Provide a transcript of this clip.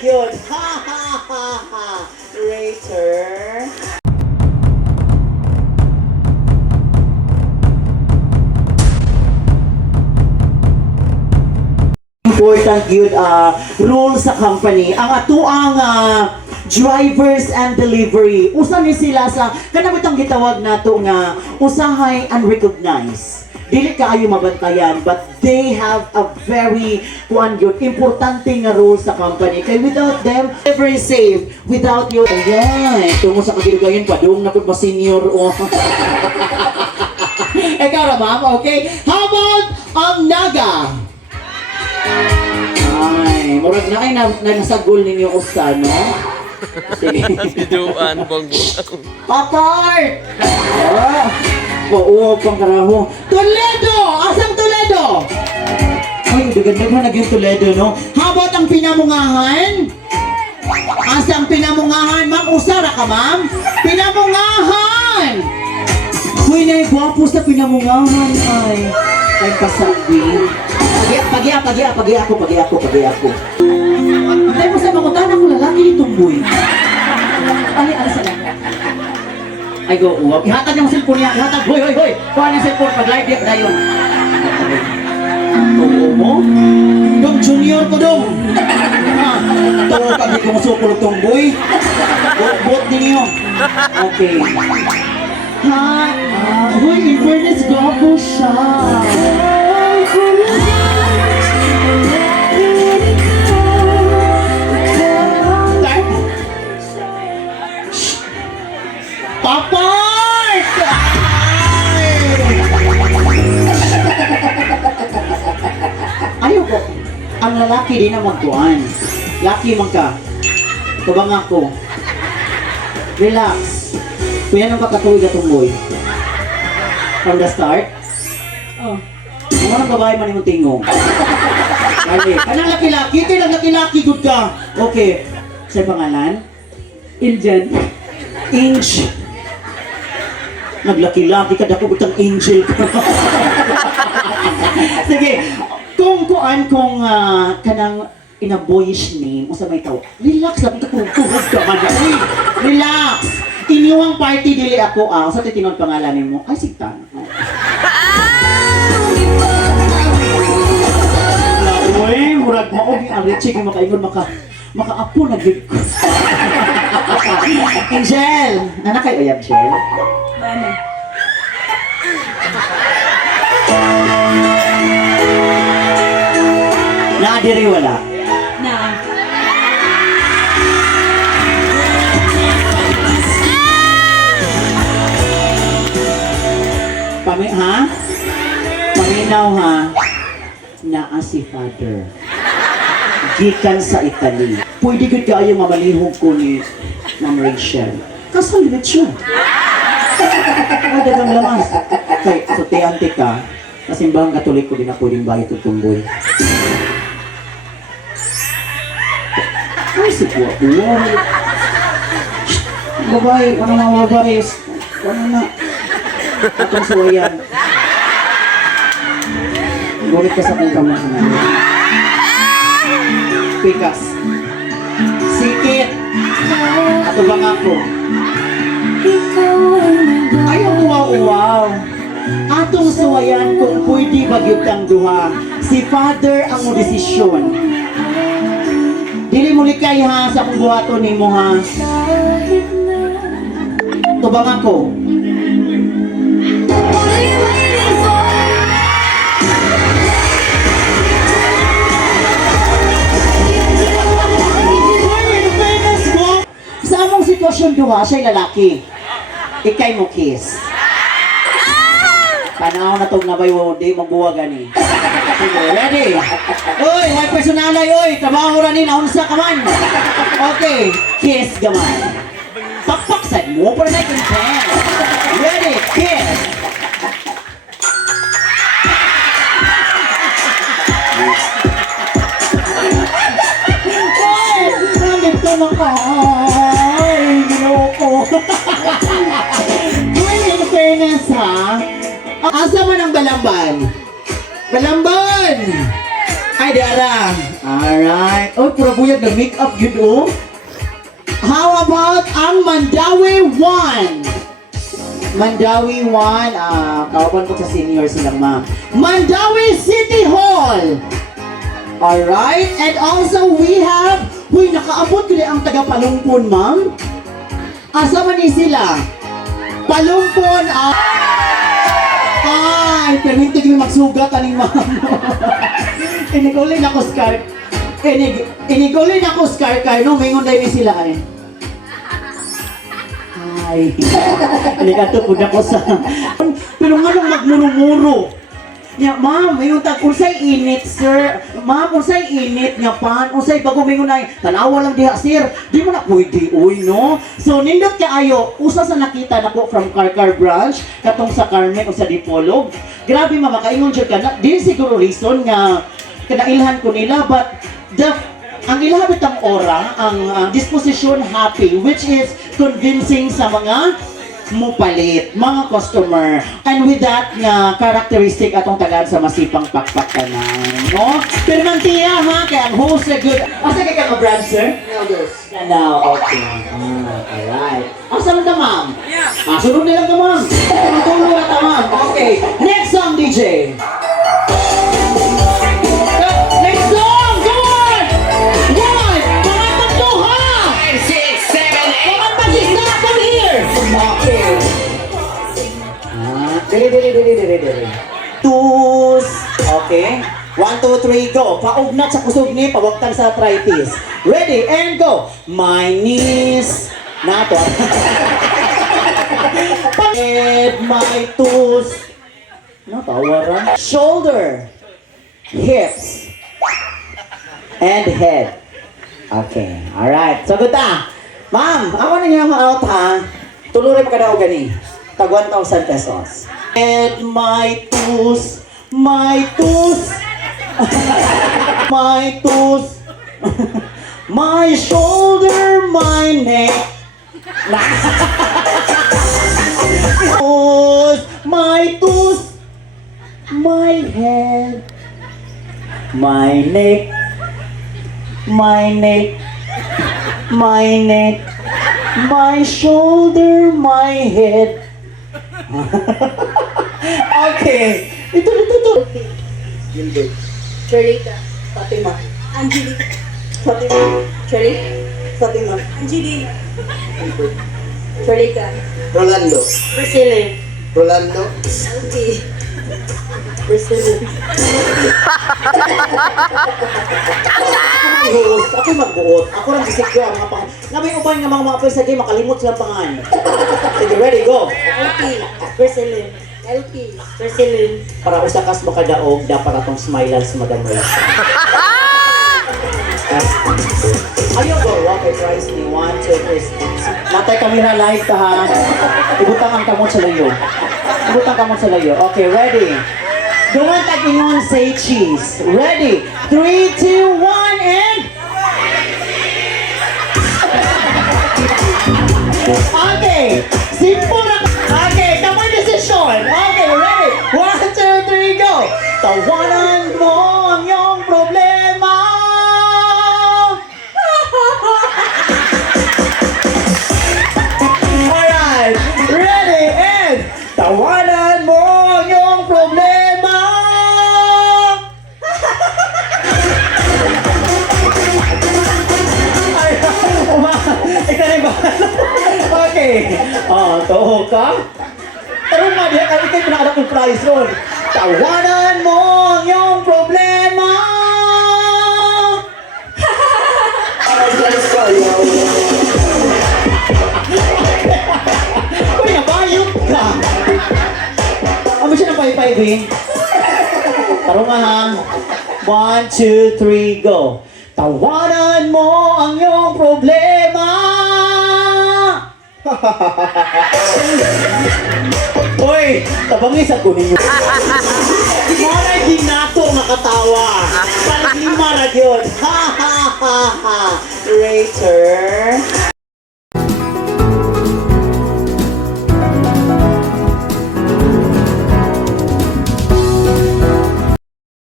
yun. Ha ha ha ha. Rater. Important yun rule sa company. Ang atuang drivers and delivery. Usa ni sila sa kanang itong gitawag nato nga usahay unrecognized. Dili kaayo mabantayan but they have a very importante nga role sa company. Kay without them, very safe. Without you, ayan, tungo sa kagilugayan padung na pud ba senior o. Ikaw ra ma'am, okay? How about ang Naga? Ay, murag na ay nasagol ninyo usta, no? Sige. Biduan, banggo. Papart! Oo, pang karaho. Toledo! Asang Toledo? Ay, dagan-dagan na yung Toledo, no? How about ang pinamungahan? Asang pinamungahan? Ma'am, usara ka, ma'am? Pinamungahan! Uy, gwapo sa pinamungahan, ay. Ay, pasabi. Pagi ako. Antay mo sa mga tanak ko lalaki itong boy. Alis na. Ay, go, uwag. Ihatag yung cellphone niya. Ihatag. Hoy. Kuha ng cellphone. Pag-live niya. Dayon. Oo mo? Dong, junior ko dong. Ito, pag di ko masukul itong boy. Bot din niyo. Okay. Ha? Hoy, in fairness, gago siya. Papart! Ayoko. Ang lalaki din na magkuhan. Laki man ka. Kabang ako. Relax. Kuya nang kakatuwid atong boy. From the start? Oh. Ang mga babae man yung tingong. Kali. Anong laki-laki? Ito yung laki-laki. Good ka. Okay. Sa'yo pangalan? Indian. Inch. Naglaki-laki ka, dako utang angel ka. Sige, kung kanang in a boyish name, o sa may tao, relax lang, tuhod ka man. Uy, relax! Iniwang party dili ako, sa titinod pangalanin mo, ay sigtan. Uy, murag maog ang Richie, kung makaingon, maka-apo na gig ko. Angel! Nanak kayo, Angel? Ano? Naadiri wala? Na. Paminaw ha? Naa si Father. Gikan sa Italy. Pwede gud kayo mamalihog ko ni Ma'am Rachel. Kasal gud siya. Ada kang lamas. Kay so te ka. Kasimbang Katolik ko din na pwedeng bahay tutumboy. Ay, si Buwa. Babae, ano mga babae? Ano na? Atong suwayan. Gulit ka sa kong kamay sa namin. Pikas. Sikit. Ato bang ako? Ay, wow. Atong suwayan kung pwede bagyod kang duha. Si Father ang mo desisyon. Dili mo likay ha sa kung buhaton ni mo ha. Ito bang ako? Sa among sitwasyon duha, siya'y lalaki. Ikay mo kiss. Tanaw na tong nabay mo, di magbuwa gani. Sige, ready? Uy, may personalay, uy! Trabaho ra ni, naunsa ka man. Okay, kiss gaman. Pakpaksan mo, para na consent. Ready, kiss! Uy, nandito na ka. Ay, ginoko. Uy, in fairness ha, asa man ang balamban? Balamban! Ay, Dara! Alright. Oh, pura buyag na make up yun, oh. How about ang Mandawi 1? Mandawi 1, kawapan ko sa senior silang ma'am. Mandawi City Hall! Alright, and also we have, huy, nakaabot ko ang taga Palumpon, ma'am. Asa man ni sila? Palumpon, ay, permintig mo magsugat aning ma'am. Inigulin ako, Scar. Inigulin ako, Scar, no? Mingon dahil ni sila, ay. Ay, halika to po na ko sa... Pero nga nung magmuro-muro. Ya, ma'am, mayroon tag unsay init, sir. Ma'am, unsay init nga pan, unsay bago mingon ay tanawa lang diha, sir. Di mo na pwede, uy, no? So nindot kaayo, usa sa nakita nako from Karkar branch katong sa Carmen o sa Dipolog. Grabe ma'am, makaingon jud ka na. Di siguro reason nga kanailhan ko nila, but ang ilahabit ang aura, ang disposition happy, which is convincing sa mga mupalit, mga customer. And with that nga characteristic atong tagaan sa masipang pakpakanan, no? Pero mantiya ha, kaya ang host na good. Asa kay ka brand, sir? Elders. Now, okay. Alright. Asa man ka, ma'am? Yeah. Sunod nilang ka, ma'am. Tulong na ka, ma'am. Okay. Next song, DJ. Next song! Come on! One! Mga tatlo, ha! 5, 6, 7, 8. Mga pag-isa, come here! Okay. Dili. Tus. Okay. 1, 2, 3, go. Paugnat sa kusog ni, pawagtan sa arthritis. Ready, and go. My knees. Nato. Head, my toes. Natawaran. Shoulder. Hips. And head. Okay. Alright. Sagot ta. Ma'am, ako na niya ma-out ha. Tuluray pa ka daw gani. Tag 1,000 pesos. And my toes. My toes. My toes. My shoulder, my neck. Toes, my toes, my head, my neck, my neck, my neck, my shoulder, my head. Okay. Ito. Gilbert. Charita. Fatima. Angelique. Fatima. Charlie. Fatima. Angelina. Charika. Rolando. Priscilla. Rolando. Alki. Priscilla. Ako magbuot. Ako lang sisikyo ang mga pang... Nga may uban nga mga pesa kayo makalimot silang pangan. Sige, ready, go. Alki. Priscilla. Alki. Priscilla. Para usakas makadaog, dapat atong smile sa Madam Rose. Ayaw go, okay, price ni 1, 2, 3. Natay kamera live ka ha. Ibutang ang kamot sa layo. Ibutang kamot sa layo. Okay, ready? Doon tag ingon say cheese. Ready? 3, 2, 1, and... Okay, simple na. Okay, tamang decision. Okay, ready? 1, 2, 3, go. Tawanan mo ang iyong problema. Alright, ready, and tawanan mo ang iyong problema. Ay, ikaw na ba? Okay. Toho ka? Pero nga, diya kami kayo pinakadak ng prize ron. Tawanan mo ang iyong problema. Uy, nabayog ka. Ano siya ng pay-pay, eh? Taro nga ha. 1, 2, 3, go. Tawanan mo ang iyong problema. Uy, tabangis ako ninyo. Maray ginato nakatawa. Parang lima na yun. Ha ha ha ha. Rater.